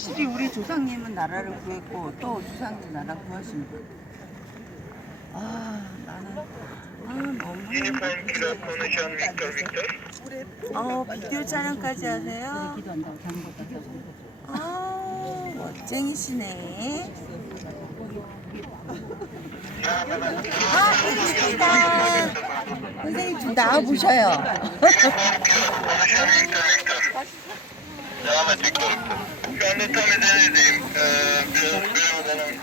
확실히 우리 조상님은 나라를 구했고 또 조상님 나라 구하신 분. 아 나는 너무 Uniform Kilo konuşan Victor Victor. 비디오 촬영까지 하세요? 기도한다고 장보 멋쟁이시네. 일찍이다. 선생님 좀 나와보셔요. Uniform Kilo konuşan Victor Victor. Devam et Victor Victor. Şu anda tam ilerideyim. Biraz böyle olalım.